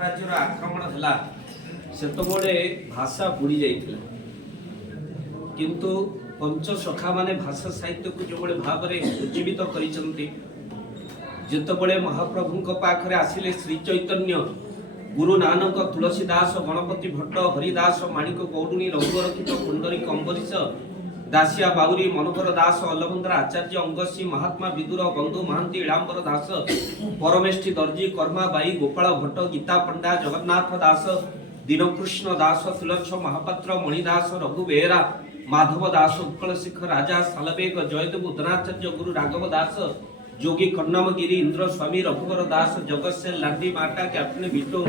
ସାମ୍ରାଜ୍ୟର ଆକ୍ରମଣ ହେଲା ସେତେବେଳେ ଭାଷା ବୁଡ଼ି ଯାଇଥିଲା, କିନ୍ତୁ ପଞ୍ଚସଖା ମାନେ ଭାଷା ସାହିତ୍ୟକୁ ଯେଭଳି ଭାବରେ ଉଜ୍ଜୀବିତ କରିଛନ୍ତି। ଯେତେବେଳେ ମହାପ୍ରଭୁଙ୍କ ପାଖରେ ଆସିଲେ ଶ୍ରୀ ଚୈତନ୍ୟ, ଗୁରୁ ନାନକ, ତୁଳସୀ ଦାସ, ଗଣପତି ଭଟ୍ଟ, ହରିଦାସ, ମାଣିକ ଗୌଡୁଣୀ, ରଘୁରକ୍ଷିତ, କୁଣ୍ଡରୀକ, ଅମ୍ବରୀଶ, ଦାସିଆ ବାଉରୀ, ମନୋହର ଦାସ, ଅଲବନ୍ଦ୍ରା ଆଚାର୍ଯ୍ୟ, ଅଙ୍ଗସୀ, ମହାତ୍ମା ବିଦୁର, ବନ୍ଧୁ ମହାନ୍ତି, ଇଳାମ୍ବର ଦାସ, ପରମେଷ୍ଠି ଦର୍ଜୀ, କର୍ମା ବାଇ, ଗୋପାଳ ଭଟ୍ଟ, ଗୀତା ପଣ୍ଡା, ଜଗନ୍ନାଥ ଦାସ, ଦୀନକୃଷ୍ଣ ଦାସ, ତୁଳଛ ମହାପାତ୍ର, ମଣି ଦାସ, ରଘୁ ବେହେରା, ମାଧବ ଦାସ, ଉତ୍କଳ ଶିଖର ରାଜା, ସାଲବେଗ, ଜୟଦେବ, ଉଦନାଚାର୍ଯ୍ୟ, ଗୁରୁ ରାଘବ ଦାସ, जोगी खन्नामगिरी, इंद्र स्वामी, रघुवर दास, जगतसेन, लाडी माटा, कैप्टन बिटो,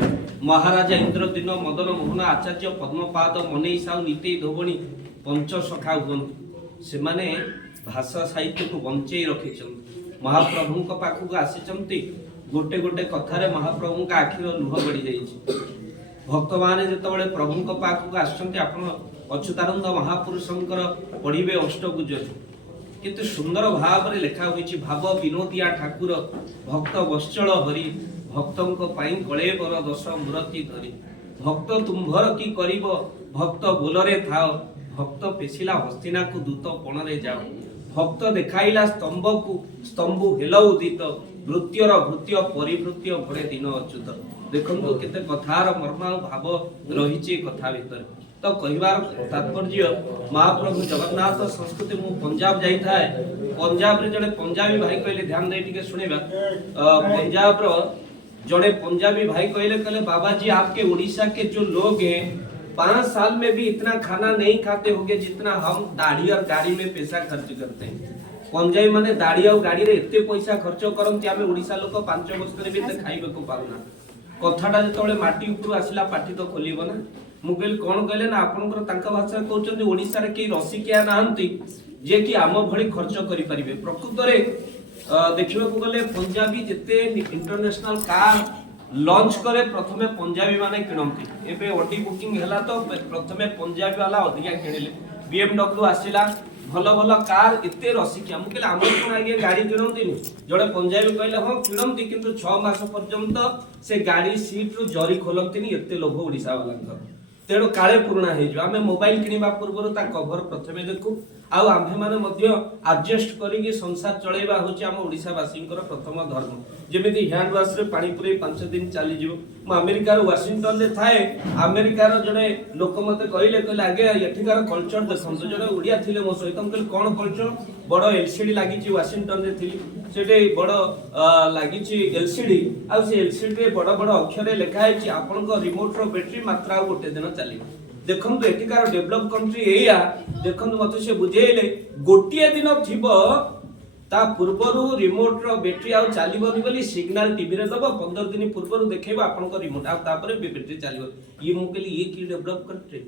महाराजा इंद्रदीन, मदन मोहन, आचार्य पद्मपाद, मनेई साहू, नीति धोबणी, पंचसखा हुअंतु से माने भाषा साहित्य को बंचई रखिछन्ति। महाप्रभु पाखक आसी गोटे गोटे कथार महाप्रभु आखिर लुह गड़ी जाइए। भक्त मैंने जिते प्रभु पाखक आसन अच्युतानंद महापुरुषंकर पढ़े अष्टभुज किंतु सुंदर भाव में लिखा हुई भाव विनोदिया ठाकुर भक्त वत्सल हरि भक्तों पाई कलेबर दश मूर्ति धरी भक्त तुम्भर की करिब भक्त बोलरे थाओ भक्त पेशिला हस्तिना को दूत पणरे जाओ भक्त देखाइला स्तंभ को स्तंभु हेल उदित भृत्यर भृत्य परिभृत्य भरे दिन अच्युत। देखो केते कथार मर्म भाव रही कथा भीतर। तो कहबार तात्पर्य महाप्रभु जगन्नाथ संस्कृति मु पंजाब जाई थाए। पंजाब रे जड़े पंजाबी भाई कहले ध्यान दे टिके सुनेबा। पंजाब रो जड़े पंजाबी भाई कहले बाबा जी आपके उड़ीसा के जो लोग हैं 5 साल में भी इतना खाना नहीं खाते होंगे जितना हम दाढ़ी और गाड़ी में पैसा खर्च करते हैं। पंजाबी माने दाढ़ी और गाड़ी रे एते पैसा खर्च करंती आमे उड़ीसा लोक 5 वर्ष रे भी खाइबे को पाउना। कथाटा जतले माटी ऊपर आसिला पाटी तो खोलिबो ना। मु कहली कौन कहले ना आपनकर तांका भाषा कहउचंदी ओडिसा रे के रसिकिया नाहंती जे कि आम भली खर्च करि परिबे। प्रकृत रे देखिबा को गले पंजाबी जते इंटरनेशनल कार लॉन्च करे प्रथमे पंजाबी माने किनंती। एबे ओडी बुकिंग हैला तो प्रथमे पंजाबी वाला अधिका किनिले। BMW आसिला भलो भलो कार एते रसिकिया। मु कहले हमर कोन आगे गाड़ी किनंती नि जड़े पंजाबी कहले हां किनंती किंतु 6 मास पर्यंत से गाड़ी सीट रु जरी खोलंती नि एते लोभ ओडिसा वाला तेणु काले पुराणा हो आम मोबाइल किणवा पूर्व ता कभर प्रथमे देखू आमे माने एडजस्ट करिके संसार चलैबा होची आम ओडिसावासी प्रथम धर्म। जेमिति हैंड वाश रे पानी पुरे 5 दिन चली जीव। मु अमेरिका रो वाशिंगटन रे थाए। अमेरिका रो जने लोक मते कहले आगे एठिकार कल्चर देखंतु जने ओडिया थिले मो सहित कहले कोन कल्चर बड़ एलसीडी लागी छि वाशिंगटन रे थिली सेटे बड़ लागी छि एलसीडी आ से एलसीडी रे बड़ बड़ अक्षर रे लिखा है छि आपन रिमोट रो बैटरी मात्रा गोटे दिन चली। देखंतु एठिकार डेवलप कंट्री एया देखंतु मते से बुझेइले गोटिए दिन थिबो ता पूर्वरु रिमोट रो बैटरी आ चलीबनी बोली सिग्नल टीवी रे दबो 15 दिन पूर्वरु देखेबा आपन रिमोट आ तापर बैटरी चलीबो। ये मु कहली ये की डेवलप कंट्री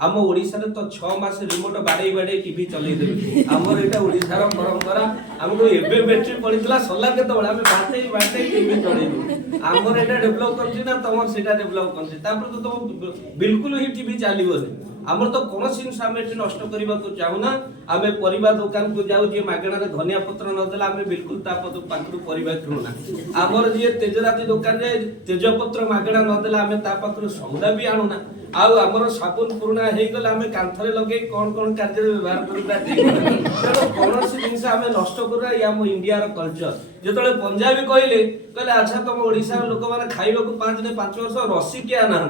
आम ओडिसा रे तो 6 मास रिमोट बाडे बाडे टीवी चलै देबे। हमर एटा ओडिसा रो परंपरा हमको एबे बैटरी पड़ितला सल्ला के तोळे हमें बाटे बाटे टीवी चलैबो। हमर एटा डेवलप कंट्री ना तमर सेटा डेवलप कंट्री तापर तो बिल्कुल ही टीवी चलीबो। आमर तो कौन जिन आम ये नष्ट करने को चाहूना। आम परिवा दुकान को जाऊ जी मागणार धनिया पत्र नदेला आम बिल्कुल पाखु परिवा किणुना। आमर जी तेजराती दुकान जाए तेजपत्र मागणा नदेला आम पाखु सौदा भी आणुना। आमर साबुन पुराणा हो गले आम कांथरे लगे कौन कौन कार्य व्यवहार करा कौन जिन आम नष्ट करा ये आम इंडिया कल्चर। जो पंजाबी कहले कहले अच्छा तुम ओडिशा लोक मैंने खाइबा को 5 वर्ष रसिकिया ना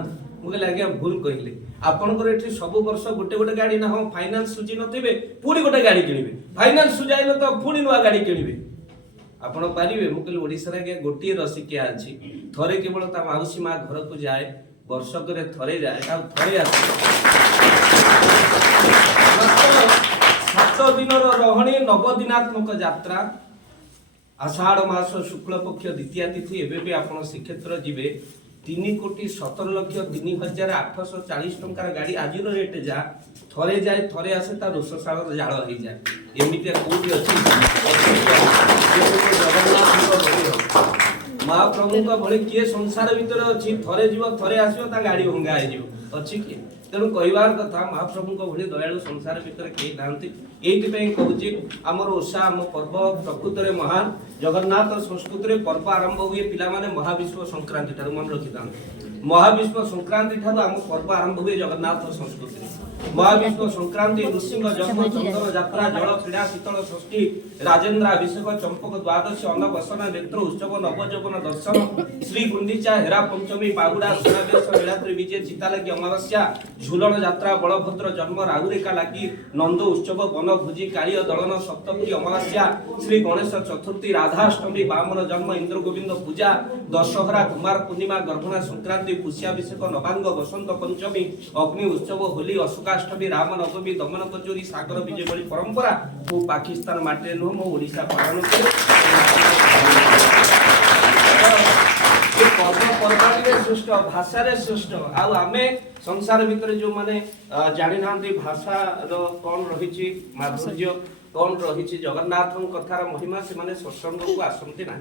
मुझे आज्ञा भूल कहले आपनकर एठी सब वर्ष गोटे गोटे गाड़ी ना हम फाइनान्स सुझी नथिबे पुणी गोटे गाड़ी किनिबे फाइनान्स सुझाई न तो पुणी नुआ गाड़ी किनिबे आपण पारिबे। मु कहले ओडिसा रे गोटे रसिकिया अछि थरे केवल ता माउसी मा घर को जाए वर्षक रे थरे जाए आ थरे आसे 7 दिन रहणी 9 दिनात्मक यात्रा आषाढ़ मास शुक्ल पक्ष द्वितीय तिथि एबे भी आपण श्रीक्षेत्र जिबे 3,17,03,840 टंकार गाड़ी आज रेट जा थरे जाए थरे आसे ता रोषशाल जाल हो जाए एमितिया कोठी अछि महाप्रभु भले किए संसार भीतर अच्छी थरे जीव थरे आसो ता गाड़ी भंगा हो अच्छी किए। तेणु कहबार कथा महाप्रभु भली दयालु संसार भीतर कहीं नांती ये कहूँ आमर ओषा आम पर्व प्रकृत में महान जगन्नाथ संस्कृति पर्व आरंभ हुए पिला महाविश्व संक्रांति ठार मन रखी था। महाविश्व संक्रांति ठार आम पर्व आरंभ हुए जगन्नाथ संस्कृति महाविश्व संक्रांति नृसिंह जन्म चंदन यात्रा जल क्रीड़ा शीतल षष्ठी राजेन्द्राभिषेक चंपक द्वादशी अन्नवसन नेत्र उत्सव नवजौवन दर्शन श्री गुंडीचा हेरा पंचमी बागुड़ा सुनावेश नीलाद्रि विजय चितालागी अमावस्या झूलन यात्रा बलभद्र जन्म राहुरेखा लगी नंद उत्सव वन भोजी कालिय दलन सप्तमी अमावस्या श्री गणेश चतुर्थी राधाष्टमी वामन जन्म इंद्र गोविंद पूजा दशहरा कुमार पूर्णिमा गर्भणा संक्रांति पुष्याभिषेक नवांग बसंत पंचमी अग्नि उत्सव होली अशोकाष्टमी राम नवमी दमन कचोरी सागर विजय भली परंपरा मु पाकिस्तान माटे नुह मो ओडिशा पालन पर्वपर्वाणी श्रेष्ठ भाषा श्रेष्ठ आउ आमे संसार भितर जो माने जानि नांती भाषा रो कौन रही माधुर्य कौन रही जगन्नाथ कथार महिमा से माने सत्संग को आसंती ना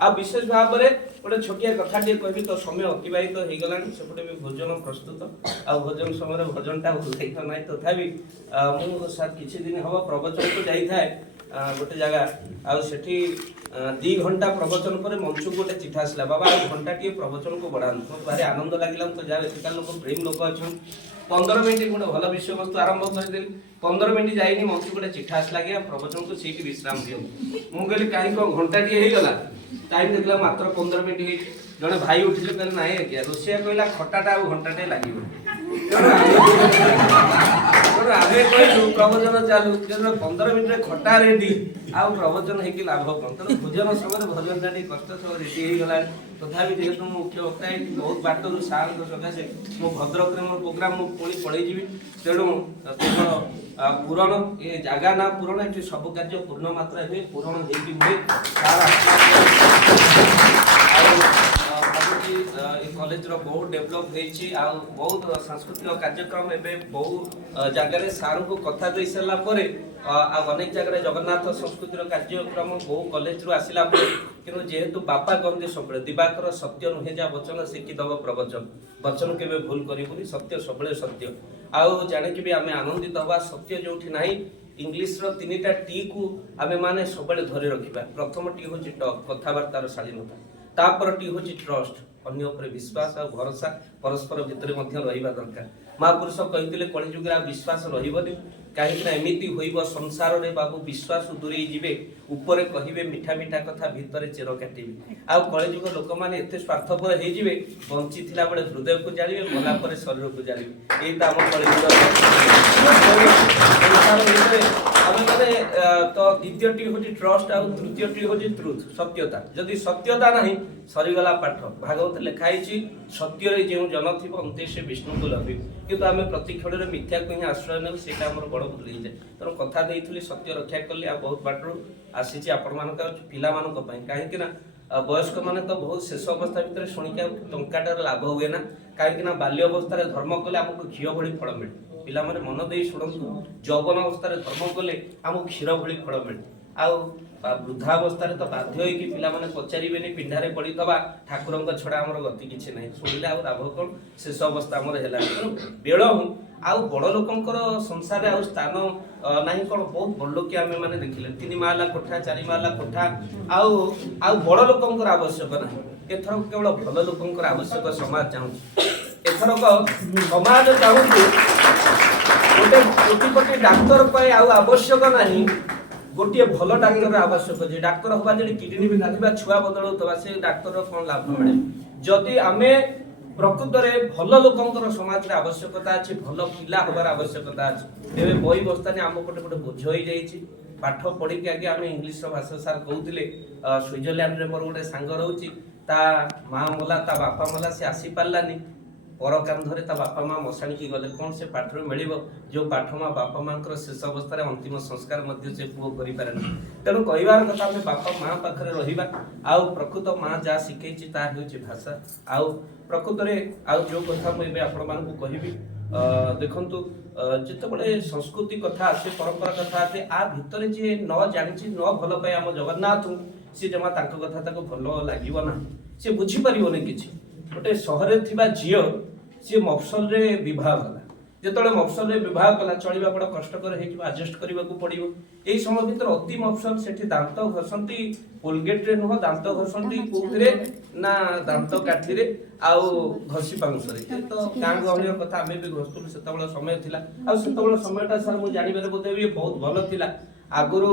आ विशेष भाव में गोटे छोटिया कथा कहबी तो समय अतिबाहित हो गला सेपटे भी भोजन प्रस्तुत आ भोजन समय भोजनटा ओल्लैत ना तथापि मुझे किसी दिन हम प्रवचन को जाए गोटे जगह आठी 2 घंटा प्रवचन पर मंच को गोटे चिठा आसला बाबा घंटा टे प्रवचन को बढ़ा मत भारी आनंद लगे तो जहाँ एतिका लोक प्रेम लोक अच्छा 15 मिनट गोटे भल विषय वस्तु आरंभ करदेली 15 मिनट जाइनी मंच गोटे चिठा आसला कि प्रवचन को सीट विश्राम दियो मुझे कहीं घंटा टे होगला टाइम देखला मात्र 15 मिनट जड़े भाई उठिले कहले नाई आज्ञा रोषिया कहला खटाटा घंटाटे लगे आगे कहलु प्रवचन चालू 15 मिनट खटा रेडी आउ प्रवचन है लाभ कौन तेना भोजन समय भोजन टा कष्ट सब रेडी हो गला तथापि जेहेतु मुख्य वक्ता है बहुत बाटर सार सकाशे मो भद्रक मोर प्रोग्राम मु पुणी पड़े जीवी तेणु पूरण ये जगह ना पूरण ये सब कार्य पूर्ण मात्रा हुए पूरण हुए कॉलेज रो बहुत डेवलप होईची आ बहुत सांस्कृतिक कार्यक्रम एबे बहुत जगह सार को कथा दे सरला परे अनेक जगह जगन्नाथ संस्कृतिर कार्यक्रम बहु कॉलेज रु आसिला किंतु जेहेतु बापा कहते सब दिवाकर सत्य नुहे जा वचन शिखी दब प्रवचन वचन के भूल करूनी सत्य सब सत्य आउ जाने भी आम आनंदित हवा सत्य जो नहीं इंग्लीश रो 3टा टी को आमे माने सब धरी रखा प्रथम टी हूँ टक कथबार्तार शालीनता तापर टी हूँ ट्रस्ट अन्य उपर विश्वास और भरोसा परस्पर भितर रहा दरकार महापुरुष कहते कलिजुगे विश्वास रही कहीं एमती हो संसार रे बाबू विश्वास दूरे जीवे ऊपर कहे मीठा मीठा कथा भितर चेर काटिबे आउ कलिजुग लोक मैंने एत स्वार्थपर होइजिबे बंची थिला बेले हृदय को जानिबे भला पर शरीर को जानिबे एई त आम कलिजुग तो द्वितीयटी हूँ ट्रस्ट आउ तृतीयटी हूँ ट्रुथ सत्यता जदि सत्यता नहीं सरीगला पाठ भागवत लिखाई सत्य जो जन थी अंते से विष्णु को लभे किंतु आम प्रति क्षण मिथ्या को ही आश्रय ने बड़ भूल जाए तेणु कथा देती सत्य रक्षा कली आ बहुत बाटर आसी आपण पिला कहीं वयस्क मैंने तो बहुत शेष अवस्था भितर शुणिक टंकाटार लाभ हुए ना कहीं बाल्य अवस्था धर्म कले आमको घी भली फल मिले पिला माने मन दे शुणु यौवन अवस्था धर्म कले आमको क्षीर भली फल मिले आउ वृद्धावस्था तो बाध्य होगी पिला माने पचारे पिंडारे पड़ी ठाकुर छड़ा आमर गति किसी ना शुणिले आउ लाभ कौन शेष अवस्था आमर है बेल हूँ आउ बड़ लोकंकर संसार आउ स्थान नहीं कौन बहुत बड़ लोक आम मैंने देखिले 3 माला कोठा 4 माला कोठा आउ बड़ लोकंकर आवश्यक ना एथर केवल भल लोकंकर आवश्यक समाज चाहूँ एथरक समाज चाहूँ गोटे कोटी कोटी डाक्तर पाए आउ आवश्यक नहीं गोटे भल डाक्तर आवश्यक जे डाक्तर हवा जे किडनी भी खाथिबा छुआ बदलौतबा से डाक्तर कोन लाभ मिले जदि आमे प्रकृत में भल लोकंकर समाज रे आवश्यकता अछि भल पिला हबार आवश्यकता अछि तेबे बही बस्तानी आम पटे पटे बोझ होई जाईछि पाठ पढ़ी के आगे आमे इंग्लिश रो भाषा सार कहउतिले स्विट्जरलैंड रे मोर गोटे सांग रहउछि ता मां मला ता बापा मला से आसी पारलानी पर कांधरे ता बापा माँ मशाणी की गले कौन से पाठ मिल जो पाठ माँ बापा माँ शेष अवस्था अंतिम संस्कार से पुओ कर तेणु कहबार कथा आम बापा माँ पाखे रहा आउ प्रकृत माँ जहाँ शिखई भाषा आउ प्रकृत में आउ जो कथा मुझे आपण कहि देखु जिते संस्कृति कथा आसे परंपरा कथा आसे आ भितर जी न जानी न भल पाए आम जगन्नाथ सी जमा कथा भल लगे ना सी बुझीपर कि गोटे सहर थी झील सी मफसल रे विवाह गला ଯେତେବେଳେ ମଫସଲରେ ବିବାହ କଲା ଚଳିବା ବଡ଼ କଷ୍ଟକର ହେଇଯିବ, ଆଡଜଷ୍ଟ କରିବାକୁ ପଡ଼ିବ। ଏଇ ସମୟ ଭିତରେ ଅତି ମଫସଲ ସେଠି ଦାନ୍ତ ଘଷନ୍ତି କୋଲଗେଟରେ ନୁହଁ, ଦାନ୍ତ ଘଷନ୍ତି କୋଉଥିରେ ନା ଦାନ୍ତ କାଠିରେ ଆଉ ଘଷି ପାଉଁଶରେ। ତ ଗାଁ ଗହଳିର କଥା ଆମେ ବି ଘଷୁଥିଲୁ, ସେତେବେଳେ ସମୟ ଥିଲା। ଆଉ ସେତେବେଳେ ସମୟଟା ସାର୍ ମୁଁ ଜାଣିବାରେ ବୋଧେ ବି ବହୁତ ଭଲ ଥିଲା। ଆଗରୁ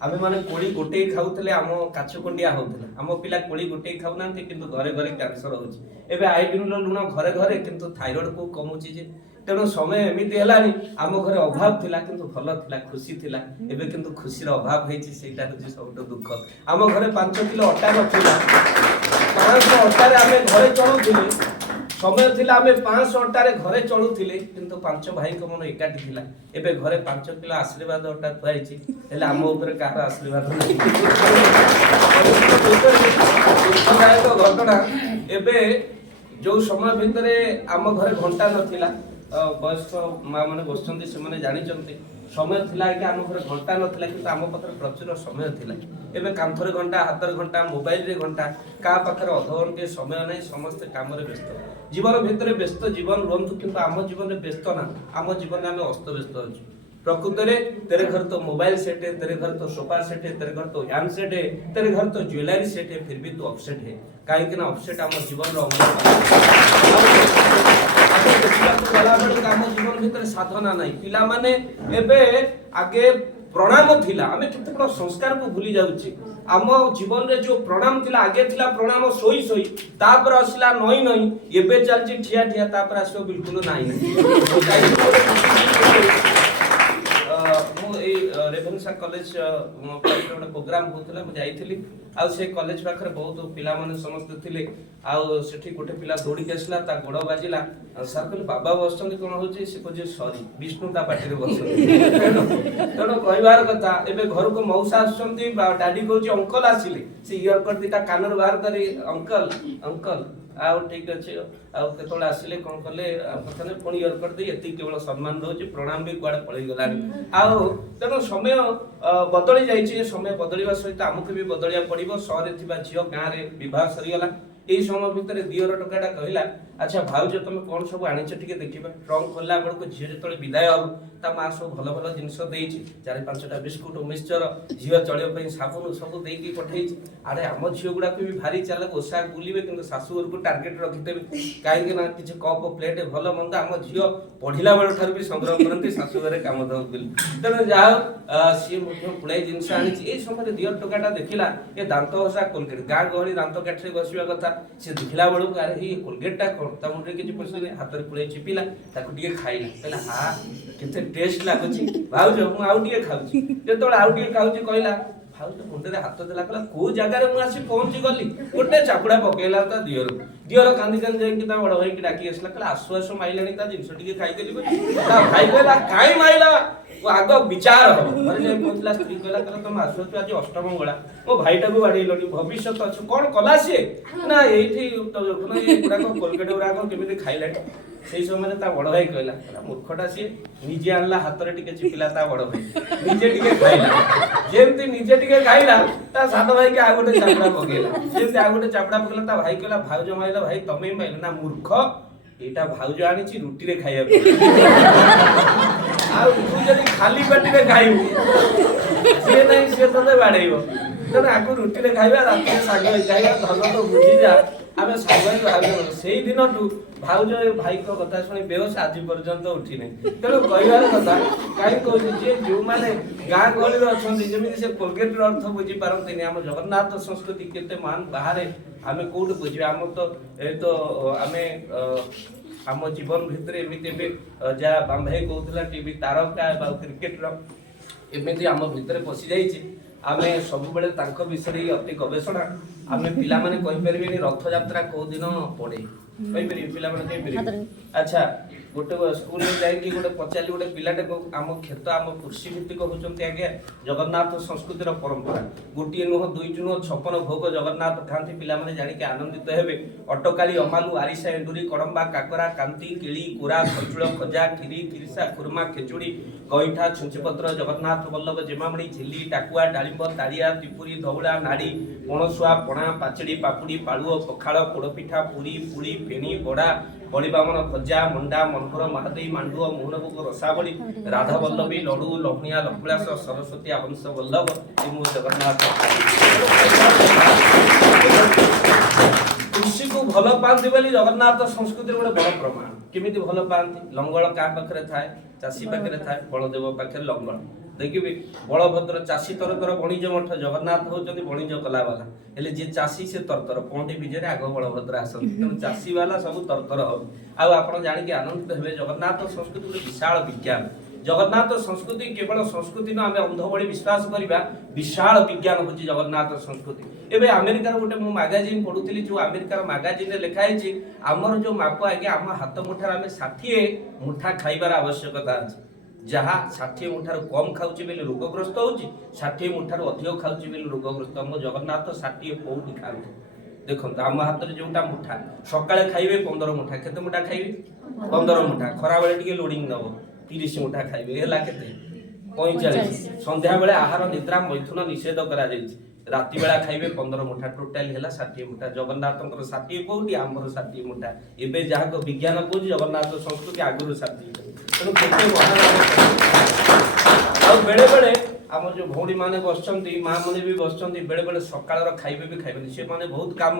ଆମେ ମାନେ କୋଳି ଗୋଟେଇ ଖାଉଥିଲେ, ଆମ କାଛ କଣ୍ଡିଆ ହଉଥିଲା। ଆମ ପିଲା କୋଳି ଗୋଟେଇ ଖାଉନାହାନ୍ତି କିନ୍ତୁ ଘରେ ଘରେ କ୍ୟାନ୍ସର ହଉଛି। ଏବେ ଆୟୋଡିନର ଲୁଣ ଘରେ ଘରେ କିନ୍ତୁ ଥାଇରଏଡ କୁ କମୁଛି ଯେ। ତେଣୁ ସମୟ ଏମିତି ହେଲାଣି, ଆମ ଘରେ ଅଭାବ ଥିଲା କିନ୍ତୁ ଭଲ ଥିଲା, ଖୁସି ଥିଲା। ଏବେ କିନ୍ତୁ ଖୁସିର ଅଭାବ ହେଇଛି, ସେଇଟା ହଉଛି ସବୁଠୁ ଦୁଃଖ। ଆମ ଘରେ 5 କିଲୋ ଅଟା ନଥିଲା, 500 ଅଟାରେ ଆମେ ଘରେ ଚଳୁଥିଲେ। ସମୟ ଥିଲା ଆମେ 500 ଅଟାରେ ଘରେ ଚଳୁଥିଲେ, କିନ୍ତୁ 5 ଭାଇଙ୍କ ମନ ଏକାଠି ଥିଲା। ଏବେ ଘରେ 5 କିଲୋ ଆଶୀର୍ବାଦ ଅଟା ଥୁଆ ହେଇଛି, ହେଲେ ଆମ ଉପରେ କାହାର ଆଶୀର୍ବାଦ ନାହିଁ। ଦୁଃଖଦାୟକ ଘଟଣା, ଏବେ ଯୋଉ ସମୟ ଭିତରେ ଆମ ଘରେ ଘଣ୍ଟା ନଥିଲା, ବୟସ୍କ ମା ମାନେ ବସିଛନ୍ତି ସେମାନେ ଜାଣିଛନ୍ତି, ସମୟ ଥିଲା କି ଆମ ଘରେ ଘଣ୍ଟା ନଥିଲା କିନ୍ତୁ ଆମ ପାଖରେ ପ୍ରଚୁର ସମୟ ଥିଲା। ଏବେ କାନ୍ଥରେ ଘଣ୍ଟା, ହାତରେ ଘଣ୍ଟା, ମୋବାଇଲରେ ଘଣ୍ଟା, କାହା ପାଖରେ ଅଧଘଣ୍ଟେ ସମୟ ନାହିଁ, ସମସ୍ତେ କାମରେ ବ୍ୟସ୍ତ। ଜୀବନ ଭିତରେ ବ୍ୟସ୍ତ ଜୀବନ ରୁହନ୍ତୁ, କିନ୍ତୁ ଆମ ଜୀବନରେ ବ୍ୟସ୍ତ ନା, ଆମ ଜୀବନରେ ଆମେ ଅସ୍ତବ୍ୟସ୍ତ ଅଛୁ। प्रकृतरे तेरे घर तो मोबाइल सेट है, तेरे घर तो सोफा सेट है, तेरे घर तो यान सेट है, तेरे घर तो ज्वेलरी सेट है, फिर भी तू अपसेट है। कहीं ना अपसेट आम जीवन आम जीवन भितर साधना नहीं। पिला माने एबे आगे प्रणाम थिला, आमे केते बड़ संस्कार को भूली जाउची। आम जीवन रे जो प्रणाम थिला, आगे थिला प्रणाम सोई सोई, तापर आसला नई नई, एबे चलची ठिया ठिया, तापर आसो बिल्कुल नाही। रेभेन्सा कॉलेज गोटे प्रोग्राम होता, मुझे जाइली आ कॉलेज पाखे बहुत पिला माने समस्त थिले। आउ सेठी गोटे पिला दौड़ी आसला, ता गोड़ बाजिला, सर कहले बाबा बसଛନ୍ତି कौन होची, से कहे सॉरी विष्णु ता पाटी रे बसଛନ୍ତି। तेणु कहबार कथा, एबे घर को मौसा आसଛନ୍ତି, डैडी कहूची अंकल आसिले, से इयर कट दिटा कानर बाहर करी अंकल अंकल आउ ठीक अच्छे आउे आसिले कौन कले प्रथम पुणी इयर कट दे एति केवल सम्मान दउची, प्रणाम भी कुआडे पळई गलानी। आउ तेणु समय बदली जाइए, समय बदलवा सहित आमको भी बदलिया पड़ो। सहर थिबा झियो गाँव रे विवाह सरीगला, यही समय भितर दियर टोकाटा कहला, अच्छा भाउज तुम कौन सब आनिछ टिके देखिबा। ट्रंक खोला बेलू झील जो विदाय हम, ता माँ सब भल भल जिनस देइछि, 4-5टा बिस्कुट मिक्सचर, झील चलिया साबुन सब देकी पठेइ। आरे आम झील गुड़ा भी भारी चालक, ओषा बुलिबे किंतु शाशुघर को टार्गेट रखिदेबे, कहीं ना किसी कप प्लेट भल मंद आम झील पढ़िला बेल ठार भी संग्रह करती, शाशुघर काम दब बोली। तेणु जहाँ सी पुलाई जिनस आनी, यही समय दियर टोकाटा देखला ये दांत घसा कोलगेट, गाँ गहली दांत काठी बसवा कथा, से देखला बेलू अरे ये कोलगेटा कौन, ता मुंडे किसी पशु हाथ में पुलाई चिपिला, ताको टिके खाइला, कहला हाँ केते टेस्ट लागुची भाउज मु आउ टिके खाउची। जेतोळे आउ टिके खाउची कहला भाउज मुंडे हाथ देला, कहला को जगह रे मु आसी पहुंची गली, गोटे चापुड़ा पकेला ता दियर दियर कांदी कांदी जाई ता बड़ भाई की डाकी आसला, कहला आसु आसु माइलानी ता जिंस टिके खाइ देली। ता भाई कहला काई माइला, वो आग विचार हो घरे जाई पहुंचला, स्त्री कहला कहला तुम आसु आज अष्टम मंगला, मो भाईटा को बाड़ीलनी, भविष्य अच्छु कौन कला सी ना ये गुड़ाक कोलगेट गुड़ाक केमी खाइला। से समय बड़ भाई कहला मूर्खटा सी निजे आनला हाथ में टिके चिपिला, बड़ भाई निजे टिके खाइला, जेमती निजे टिके खाइला, ता सात भाई के आ गोटे चापड़ा पकेला, जेमती आ गोटे चापड़ा पकेला, ता भाई कहला भाउज माइला, भाई तमे माइला ना मूर्ख, एटा भाउज आनिछि रुटी रे खाइया आ तू जदी खाली पेटी रे खाइबू से नहीं से तते बाड़ेइबो। तेणु आगु रुटी रे खाइबा, राति रे साग खाइबा, धन तो बुझी जा आमे सागई भाउज। सेई दिनटू भाउज भाई को कथा सुनी बेहोश आज पर्यंत उठी नहीं। तेणु कहबार कथा कहीं कहूँ जे जो मैंने गाँ गहली अच्छा जमी से कोलगेट अर्थ बुझी पारती, आम जगन्नाथ संस्कृति केते मान बाहर आमे कोड बुझे। आम तो आमे आम जीवन भितर एमती जहाँ बांभाई कहूला टीवी तारका क्रिकेट एमती आम भितर पशि जाइए। आमे सब बेले तांको विषय अति गवेषणा, आमे पिला माने कहि परिबेनी रथ यात्रा को दिन पड़े, कहि परिबे पिला माने कहि परिबे। अच्छा गोटे स्कूल में जाइए गोटे पचारि गोटे पिलाटे को आम क्षेत्र आम कृषि भित्तिक होचंती आगे जगन्नाथ संस्कृतिर परंपरा, गोटे नुह दुईटी नुह 56 भोग जगन्नाथ खाती, पिला माने जानिके आनंदित हेबे। अटकाली अमालु आरिसा एंडुरी कड़ंबा काकरा कांती किली कोरा खचुड़ खजा खीरी खिरसा खुरमा खेचुड़ी गईठा छुंचीपत्र जगन्नाथ बल्लभ जेमामणी झिल्ली टाकुआ डालिंब ताड़िया त्रिपुरी धौला नाड़ी पणसुआ पणा पाचड़ी पापुड़ी पालुओ पखाड़ पोड़पिठा पुरी पुड़ी फेणी बड़ा बड़ी बामन खजा मंडा मनोहर महादेवी मांडुआ मोहनभोग रसावली राधा वल्लभी लडू लक्ष्मिया लक्ष्मीलास सरस्वती हंस वल्लभ जगन्नाथ कृषि को भल पाती बोली जगन्नाथ संस्कृति गोटे बड़ प्रमाण केमी भल पाती लंगल क्या पाखे थाए चाषी पाखे थाए बलदेव पाखे लंगल देखिए बलभद्र चाषी तर तर बणिज मठ जगन्नाथ होती बणिज कला वाला हेले जी चाषी से तरतर पंटी विजय आग बलभद्र आसती तेणु चाषी वाला सब तरतर हो आप जानिक आनंदित हे जगन्नाथ संस्कृति गोटे विशाल विज्ञान जगन्नाथ संस्कृति केवल संस्कृति न आम अंध भली विश्वास करवा विशाल विज्ञान हूँ जगन्नाथ संस्कृति एवं अमेरिकार गोटे मु मैगाजिन पढ़ुली जो अमेरिकार मैगाजिन लिखाई आमर जो माप आज्ञा आम हाथ मुठार आम 60 मुठा खाइबार आवश्यकता अच्छी जहाँ 60 मुठार कम खाऊँ बोले रोगग्रस्त हो 60 मुठार अधिक खाऊँ बोले रोगग्रस्त मो जगन्नाथ 60 कौटी खाते देखो आम हाथ में जोटा मुठा सकाଳେ खाइबे 15 मुठा केते मुठा खाइबे 15 मुठा खरा बेले टिके लोडिंग नब 30 मुठा खाइबे हेला केते 45 संध्या बेले आहार निद्रा मैथुन निषेध करा जायछि राति बेला खाइबे 15 मुठा टोटाल हेला 60 मुठा जगन्नाथंकर 60 कोटी आमर 60 मुठा एबे जहाँ को विज्ञान को जगन्नाथ संस्कृति आगुरु 60 तेणु केते बेले बेले आम जो भौणी मैंने बसचंती माँ मैंने भी बसचंती बेले बेले सकाळ खाइबे भी खाइबे से माने बहुत काम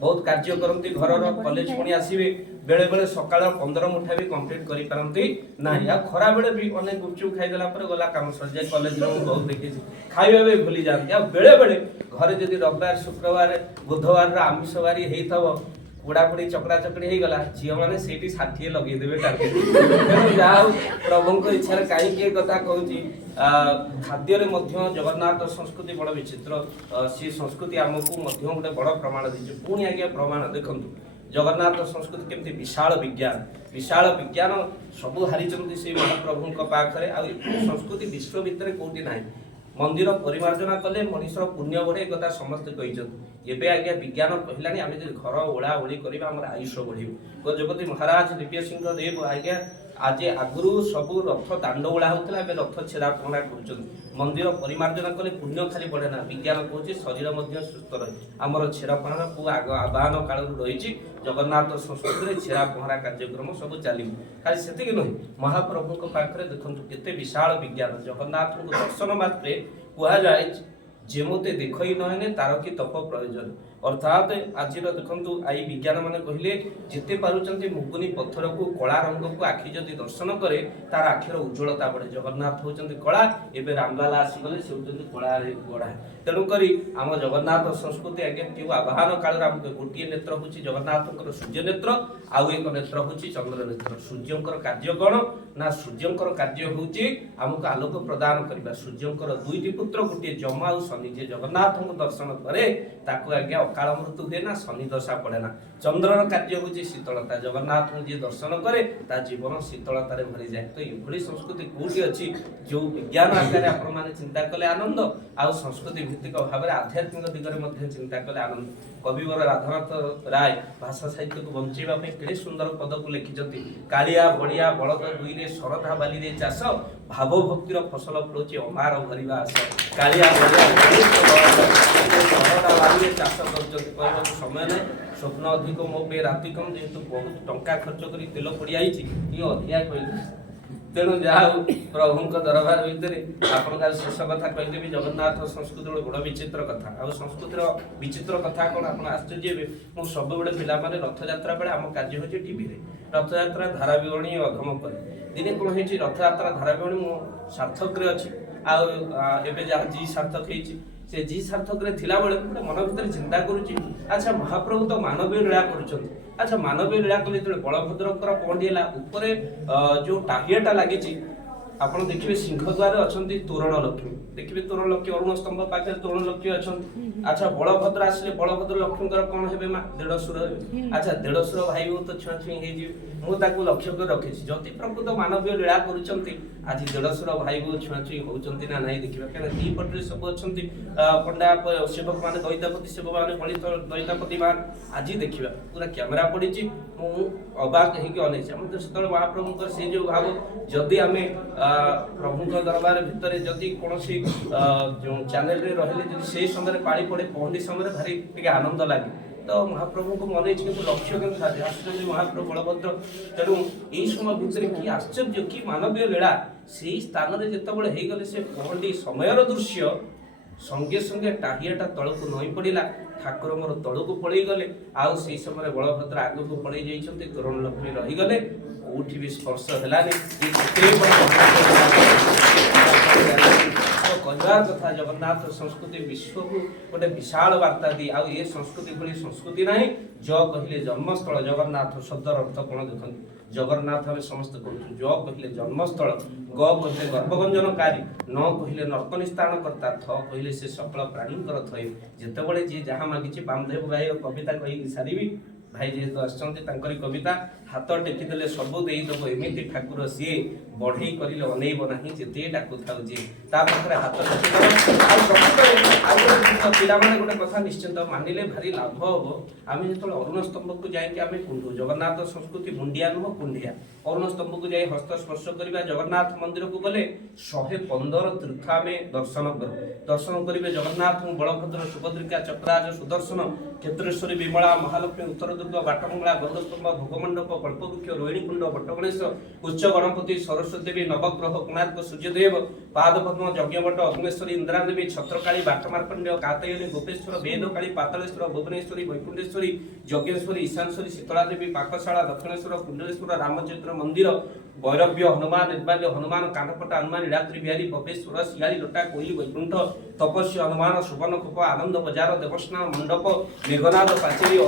बहुत कार्य करती घर कॉलेज पुणी आसवे बेले बेले सकाळ 15 मुठा भी कंप्लीट करि पारंती नाही आ खरा बेले भी अनेक गुपचुप खाइदेला पर गला काम सर जाय कॉलेज रो बहुत देखि खाइबे भी भूली जाती आ बेले बेले घरे जदि रविवार शुक्रवार बुधवार रा आमिष बारी हेइथव पोड़ापोड़ी चकड़ा चकड़ी हो गला झील मैंने से 60 लगेदेवे टार्गेट तेणु जहाँ प्रभु इच्छा कहीं कथा कहूँ खाद्य जगन्नाथ संस्कृति बड़ विचित्र सी संस्कृति आमको गोटे बड़ प्रमाण दीजिए पुणी आज्ञा प्रमाण देखु जगन्नाथ संस्कृति केमती विशाल विज्ञान सब हारी से महाप्रभु पाखे आ संस्कृति विश्व भितर कौटी ना मंदिर परिमार्जना कले मनीषर पुण्य बढ़े एक समस्ते कही आज्ञा विज्ञान कहलानी आम घर ओला ओली करवा आम आयुष बढ़ गजपति महाराज दिव्य सिंह देव आज्ञा आज आगुरी सब रथ दांड ओला होता है रथ छेड़ा पहरा कर मंदिर परिमार्जना कले पुण्य खाली बढ़े ना विज्ञान कहूँ शरीर सुस्थ रहे आमर छेरा पहरा को आवाहन काल रही जगन्नाथ संस्कृति में छेरा पहरा कार्यक्रम सब चलो खाली से नुह महाप्रभु पाखे देखो केते विशाल विज्ञान जगन्नाथ को दर्शन मात्रे कहुए जेमते देख ही नहे तार कि तप प्रयोजन अर्थात आज देखु आई विज्ञान मान कहले जिते पारुचंती मुगुनी पत्थर को कला रंग को आखि जदि दर्शन करे तार आखिर उज्ज्वलता बढ़े जगन्नाथ होचंती कला एबे रामलाला आसीगले से होचंती कला रे गढ़ा तेणुक आम जगन्नाथ संस्कृति आज्ञा क्यों आवाहन काल आमको गोटे नेत्र हूँ जगन्नाथ सूर्य नेत्र आउ एक नेत्र हूँ चंद्र नेत्र सूर्यंकर कार्य कौन ना सूर्यंकर कार्य हूँ आमको आलोक प्रदान करवा सूर्यंकर दुईटी पुत्र गोटे जमा और शनि जे जगन्नाथ को दर्शन करे ताकू आज्ञा अकाल मृत्यु हुए ना शनि दशा पड़े ना चंद्रर कार्य हूँ शीतलता जगन्नाथ को जी दर्शन करे ता जीवन शीतलतार भरी जाए तो ये संस्कृति कौटी अच्छी जो विज्ञान आकार आपण चिंता कले आनंद आउ संस्कृति भित्तिक भाव में आध्यात्मिक दिगरे चिंता कले आनंद कविवर राधानाथ राय भाषा साहित्य को बंचेवा केड़े सुंदर पद को लिखिं कालिया बड़िया बलद दुई शरधा बाली रे चाष भाव भक्तिर फसल फलोची अमार भरवा आस कालिया शरधा बाली चाष कर समय ना स्वप्न अधिक मो पे राति कम जेहेतु बहुत टंका खर्च कर तेल पड़िया ये अधिका कह तेणु जहाँ प्रभु दरबार भितर आप शेष कथा कहीदेवी जगन्नाथ संस्कृति गोटे बड़ विचित्र कथा आ संस्कृतिर विचित्र कथा कौन आप आश्चर्य मुझे सब बड़े पिला रथयात्रा बेले आम कार्य हो टीवी रथयात्रा धाराविवरणी अधम करे दिने कौन हो रथयात्रा धाराविवरणी मो सार्थक अच्छी आबे जहाँ जी सार्थक से जी सार्थक थिला बेले गोटे मन भर चिंता करुच्ची अच्छा महाप्रभु तो मानवीय लीला कर अच्छा मानवीय लीला कले जो बलभद्र पहंडी है ऊपर जो टाहियाटा लगी आप देखिए सिंहद्वार अच्छा तोरण लक्ष्मी देखिए तोरण लक्ष्मी अरुण स्तंभ पाखे तोरण लक्ष्मी अच्छा अच्छा बलभद्र आसिले बलभद्र लक्ष्मी कौन है माँ देढ़शुर अच्छा देढ़शुर भाई बहुत तो छुआ छुई मुझे लक्ष्य कर रखी जदि प्रकृत मानवीय लीला कर आज देढ़शुर भाई बहुत छुआ छुई होती ना नहीं देखा क्या दी पटे सब अच्छा पंडा सेवक मैंने दैतापति सेवक मैंने बड़ी दैतापति मान आज देखा पूरा कैमेरा पड़ी अबाक होने से महाप्रभु से जो भाव जदि आम प्रभु दरबार भितर जदि कौन चैनल रे रहिले जदि से समय पाड़ी पड़े पहंडी समय भारी टे आनंद लगे तो महाप्रभु को मन कि लक्ष्य के महाप्रभु बलभद्र तेणु यही समय भितर कि आश्चर्य कि मानवीय लीला से स्थान में जितेबाला हो गले से पहंडी समयर दृश्य संगे संगे टाहियाटा तलक नई पड़ा ठाकुर मोर तलक पड़े गले आउ से समय बलभद्र आग को पड़े जाइए तोरण लक्ष्मी रहीगले कौटी भी स्पर्श कहबार कथा जगन्नाथ संस्कृति विश्व को गोटे विशाल वार्ता दी आ ये संस्कृति भली संस्कृति ना ज कहले जन्मस्थल जगन्नाथ शब्दर अर्थ कौन देखते जगन्नाथ आम समस्त कहूँ ज कहले जन्मस्थल ग कहले गर्भगंजनकारी न कहले नर्तनिस्तारणकर्ता थ कहले से सकल प्राणीकर थय जितेबाला जी जहाँ मागिचे वामदेव भाई कविता कही सारी भाई जेहेतु आसरी कविता हाथ टेकिदेले सबू देदेव एमती ठाकुर सी बढ़ई कर अनेब ना जिते डाकू था पाखे हाथ पाने गोटे कथा निश्चिंत मानिले भारी लाभ हम आम जो अरुण स्तंभ को जाकि कुंडू जगन्नाथ संस्कृति मुंडिया नुह कुंडिया अरुण स्तंभ को जाए हस्त स्पर्श करवा जगन्नाथ मंदिर को गले 115 तीर्थ आम दर्शन दर्शन करेंगे जगन्नाथ बलभद्र सुभद्रिका चक्राज सुदर्शन क्षेत्रेश्वरी विमला महालक्ष्मी उत्तर दुर्ग बाटमंगला गरुड़स्तंभ भोगमंडप कल्पवृक्ष रोहिणी कुंड बटगणेश उच्च गणपति सरस्वती देवी नवग्रह कोणार्क सूर्यदेव पादपद्म यज्ञवट अग्नेश्वरी इंदिरा देवी छत्रकाली बाटमार्कंडेय कातयनी गोपेश्वर वेदकाली पातालेश्वर भुवनेश्वरी वैकुंठेश्वरी यज्ञेश्वरी ईशानेश्वरी शीतला देवी पाकशाला दक्षिणेश्वर कुंडलेश्वर रामचंद्र मंदिर भैरव्य हनुमान निर्बाल्य हनुमान कांडपटा हनुमान इडात्री बिहारी बपेश्वर शियाली लोटा कोई वैकुंठ तपस्या हनुमान सुवर्ण खोप आनंद बजार देवस्नान मंडप मेघनाद पाचेरी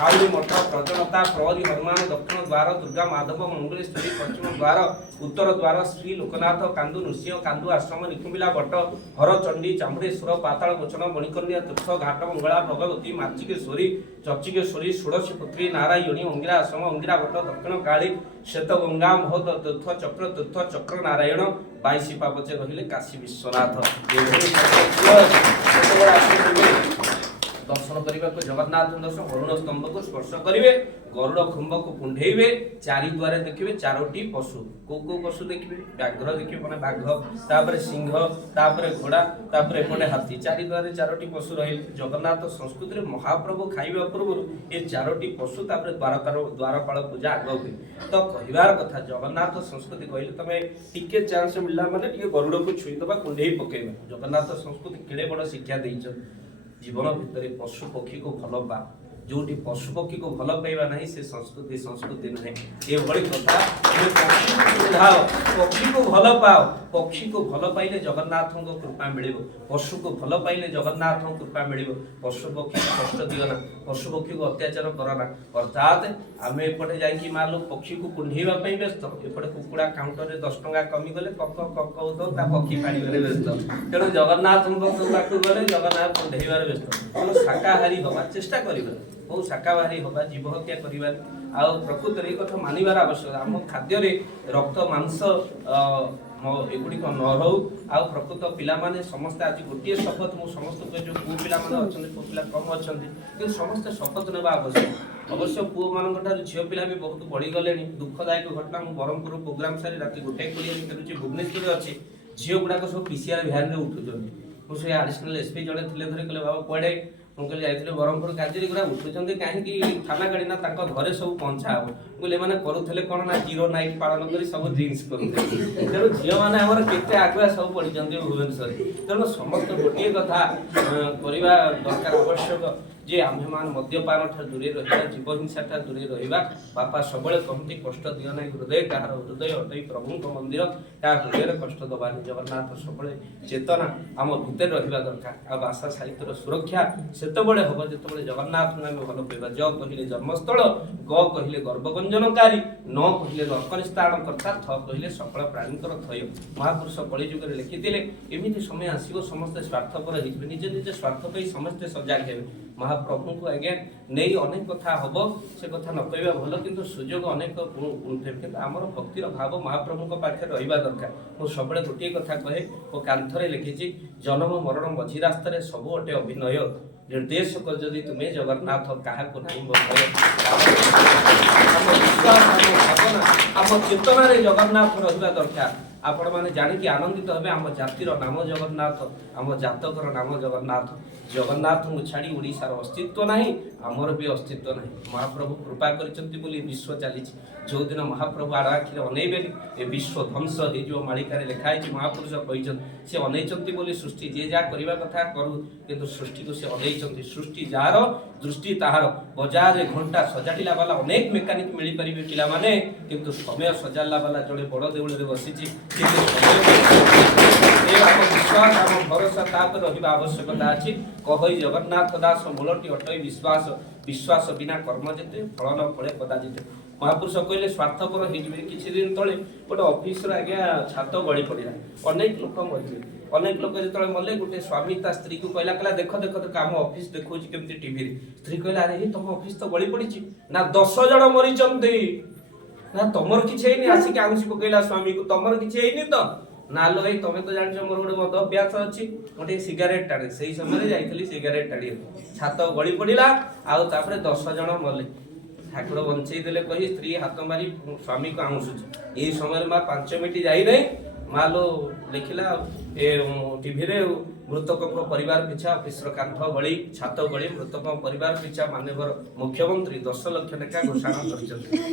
खाउली मठ प्रजनता प्रहरी हनुमान दक्षिण द्वार दुर्गा माधव मंगलेश्वरी पश्चिम द्वार उत्तर द्वार श्री लोकनाथ कांदू नृसिंह कांदू आश्रम निकुंबिला भट्ट हरचंडी चामुंडेश्वर पाताल मोचन मणिकर्णिया तीर्थ घाट मंगला भगवती मार्चिकेश्वरी चर्चिकेश्वरी षोड़शी पुत्री नारायणी अंगिरा आश्रम अंगिरा भट्ट दक्षिण काली श्वेत गंगा महोद तीर्थ चक्र नारायण 22 पापचे रहिले काशी विश्वनाथ दर्शन करने को जगन्नाथ दर्शन अरुण स्तंभ को स्पर्श करेंगे गरुड़ खुंब को कुंडेबे चारि द्वारे देखिए 4टी पशु को पशु देखिए व्याघ्र देखिए मैंने बाघ सिंह घोड़ा एपटे हाथी चारि द्वारे 4टी पशु रही जगन्नाथ संस्कृति महाप्रभु खाइबा पूर्व ये 4टी पशु द्वारपाल पूजा आग हुए तो कहबार कथा जगन्नाथ संस्कृति कहले तुम टिके चांस मिलला माने टिके गरुड़ को छुईदबा कुंडे पकेबा जगन्नाथ संस्कृति केड़े बड़ शिक्षा देइछ जीवन भितर पशु पक्षी को भल पा जो पशु पक्षी को भल पाइबा नहीं से संस्कृति नहीं ये बड़ी कथा पक्षी को भल पाओ पक्षी को भल पाइले जगन्नाथ कृपा मिल पशु को भल पाइले जगन्नाथ कृपा मिल पशु पक्षी को कष्ट दिगना पशु पक्षी को अत्याचार करना अर्थात आम एपटे जाकि मान लो पक्षी को कुंडेवा व्यस्त एपटे कुकुड़ा काउंटर में 10 टंका कमी गले कक कक तो पक्षी पाड़ी व्यस्त तेणु जगन्नाथ पाक गले जगन्नाथ कुंडेबार व्यस्त तेणु शाकाहारी हवा चेष्टा करिबा बहुत शाकाहारी हवा जीव हत्या करिबा आ प्रकृत ये कथा मानिबार आवश्यक आम खाद्य रक्त मांस एगुड़िक न रो आ प्रकृत पिलाने समस्ते आज गोटे शपथ मुझे समस्त जो पु पिला पु पिला कम अच्छा कि समस्ते शपथ नेबा आवश्यक अवश्य पुओ मान झील पिला भी बहुत बढ़ीगले दुखदायक घटना मुझे ब्रह्मपुर प्रोग्राम सारी राति 1:20 फेरुची भुवनेश्वर अच्छी झील गुड़ाक सब पीसीआर भ्यान में उठुं मुझे आडिशनाल एसपी जड़े थे धर कहले बाबा कड़े मुझे जाइए ब्रह्मपुर कार्य गुड़ा उठुं कहीं थाना गाड़ी ना घरे सब पंचा हम बोले मैंने करुले कौन ना जीरो नाइट पालन कर सब ड्रिंक्स करुले तेणु झील मैंने आम के आगुआ सब पढ़ी भुवनेश्वर तेणु समस्त गोटे कथा करवा दरकार आवश्यक जे आम्भे मान मद्यपान ठार दूरे रहिबा जीव हिंसा ठार दूरे रहिबा बापा सबले कहती कष्ट दियो ना हृदय कहार हृदय अटई प्रभु मंदिर क्या हृदय कष्ट दबानी जगन्नाथ सबले चेतना आम भितर रहिबा दरकार आ भाषा साहित्यर सुरक्षा सेतबले हबो जेतबले जगन्नाथ नाम भल पाइबा ज कहिले जन्मस्थल ग कहिले गर्भगंजनकारी न कहिले नर्कनिस्तारणकर्ता थ कहिले सकल प्राणीकर थय महापुरुष कलिजुग लिखिथिले एमिति समय आसीबो समस्त स्वार्थपर होइबे निज निज स्वार्थ पई समस्त सजाग हेबे महाप्रभु को आज्ञा नहीं अनेक कथा हम से कथा न कहवा भल किंतु सुजोग अनेक कि आमर भक्तिर भाव महाप्रभु पाखे रहा दरकार मुझे सब गोटे कथा कहे और कांथरे लिखी जन्म मरण मझी रास्तार सब अटे अभिनय निर्देशक जदि तुम्हें जगन्नाथ क्या भावना आम चेतना जगन्नाथ रहा दरकार आपण मैंने जानिकी आनंदित हे आम जातिर नाम जगन्नाथ आम जातकर नाम जगन्नाथ जगन्नाथ को छाड़ी ओडिशार अस्तित्व नहीं आमर भी अस्तित्व नहीं महाप्रभु कृपा करिसंती बोली विश्व चली जो दिन महाप्रभु आड़ आखिरे अनेबेनी ए विश्व ध्वंस हो मालिकार लिखाई महापुरुष कहते सी अनेचंती बोली सृष्टि जे जा करबा कथा करू किंतु सृष्टि को से अनेचंती सृष्टि जार दृष्टि ताहार बाजार रे घंटा सजाड़िला वाला अनेक मेकानिक मिली परिबे पिला माने किंतु समय सजाड़ला वाला जड़े बड़ देउल रे बसिची विश्वास आम भरोसा तापर रहिबा आवश्यकता अछि कहई जगन्नाथ दास मूलटी अटई विश्वास विश्वास बिना कर्म जेते फल न फले कदाचित महापुरुष कहले स्वार्थपर होइजिबे किछि दिन तळे गोटे ऑफिस रे आज्ञा छात गळी पड़िला अनेक लोक मरले अनेक लोक जेतळे मले गोटे स्वामी ता स्त्री को कहला कहला देख देख तो काम ऑफिस देखौछि केमति टीवी रे स्त्री कहला अरे ही तुम ऑफिस तो गळी पड़िछि ना 10 जण मरि चंती ना तमर किछि हेनी आसी के आंसी पकैला स्वामी को तमर किछि हेनी तो ना लो भाई तमे तो जान मोर गोटे मद अभ्यास अछि गोटे सिगारेट टाणे सेही समय जाइथली सिगारेट टाडी छात गळी पड़िला आउ तापरे 10 जण मले ठाकुर बंचई देले कही स्त्री हाथ मारी स्वामी को आउसुछि ए समय मा 5 मिनिट जाई नै मालो लिखिला ए टीवी रे मृतकों परिवार पिछा ऑफिस कांथ गली छात गली मृतकों परिवार पिछा माननीय मुख्यमंत्री 10 लाख टका घोषणा कर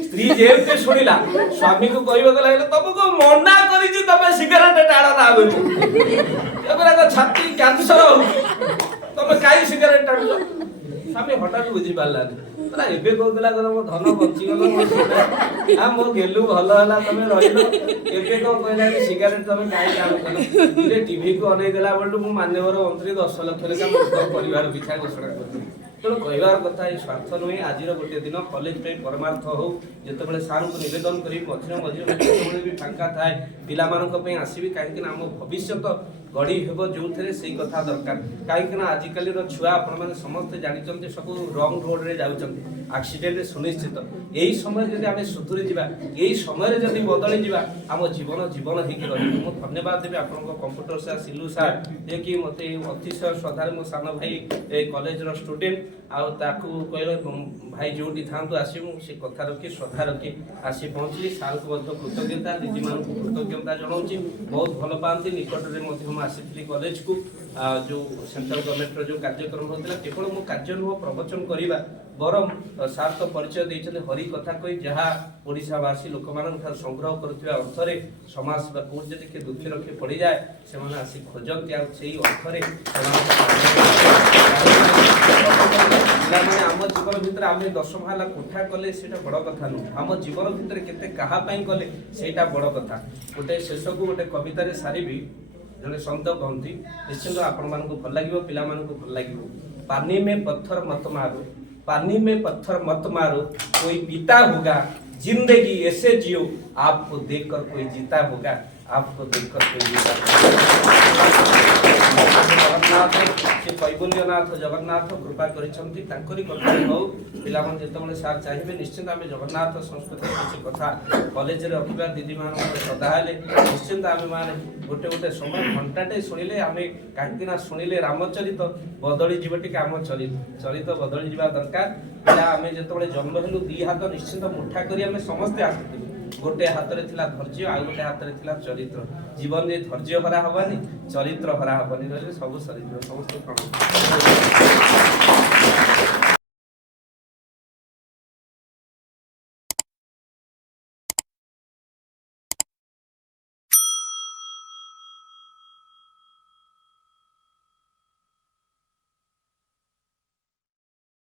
स्त्री जेते सुनिला स्वामी को कहबो लागले तुमको मना करिछि तमे सिगरेट टाड़ा ना बोली एबरा को छाती कैंसर हो तमे काई सिगरेट टाड़ो स्वामी हटात बुझी पारला ना एबे कहला मो धन बची गलो आ मो गेलु भलो हला तमे रहिलो एबे को कहला कि सिगरेट तमे काई काम कलो रे टीवी को अनै देला बळु मु मान्यवर मंत्री 10 लाख टका परिवार पिछा घोषणा करथि तेणु कहबार कथा ये स्वार्थ नुहे आज गोटे दिन कॉलेज पे परमार्थ हो जिते सार को निवेदन करी मझे मझे भी फांका थाए पिलामानंक आसबि कहीं आम भविष्य गढ़ी हेब जो से कथा दरकार कहीं आजिकल छुआ आपण समस्ते जानते सब रंग रोड रे जाउछन्ति एक्सीडेंट सुनिश्चित यही समय जब आम सुधुरी जा यही समय जब बदली जा आम जीवन जीवन होकर रही धन्यवाद देवी आप कंप्यूटर सार सिलू सार जे कि मत अतिशय श्रद्धार मो सान भाई कॉलेज स्टूडेंट आउ ताकू कहले भाई जोटी था आसमु से कथा रखी श्रद्धा रखी आसी पहुँची सार को कृतज्ञता दीदी मान कृतज्ञता जनाऊँगी बहुत भल पाती निकट में आसी कॉलेज को जो सेंट्रल गवर्नमेंट जो कार्यक्रम होता केवल मो कार्य नुह प्रवचन करवा बरम सार तो परिचय देते हरि कथा कही जहाँ ओडावासी लोक मान संग्रह करुवा अर्थ समाज सेवा कोर्ट जब किए दुखी रखी पड़ जाए से आसी खोजती अर्थ आम जीवन भितर आम 10 महला कोठा कले बड़ कथा नुह आम जीवन भितर केते कहापाई कले सेटा बड़ कथा गोटे शेष को गोटे कवितार सारी जड़े सन्त कहती निश्चिंत आपण मानक भल लगे पिला भल लगे पानी में पत्थर मत मारो पानी में पत्थर मत मारो कोई पीता होगा जिंदगी ऐसे जियो आपको देखकर कोई जीता होगा आपको देखकर कोई जीता जगन्नाथ से कैबल्यनाथ जगन्नाथ कृपा करिसंती तांकरी कथा हो पिला मन जेतबले सार चाहिए निश्चिंत आम जगन्नाथ संस्कृति किसी कथा कॉलेज रे रखिबा दीदी मान सदा हेले निश्चिंत आम माने गोटे गोटे समय घंटाटे शुणिले आम कहीं शुणिले रामचरित बदली जीवटी आम चरित बदली जावा दरकार पिला आम जेतबले जन्म हेलु दी हाथ निश्चिंत मुठा करी आम समस्ते आसुथिलु गोटे हाथ रे थिला धैर्य आ गोटे हाथ रे थिला चरित्र जीवन रे धैर्य हरा हबानी चरित्र हरा हबानी सब सरी समस्त प्रणाम।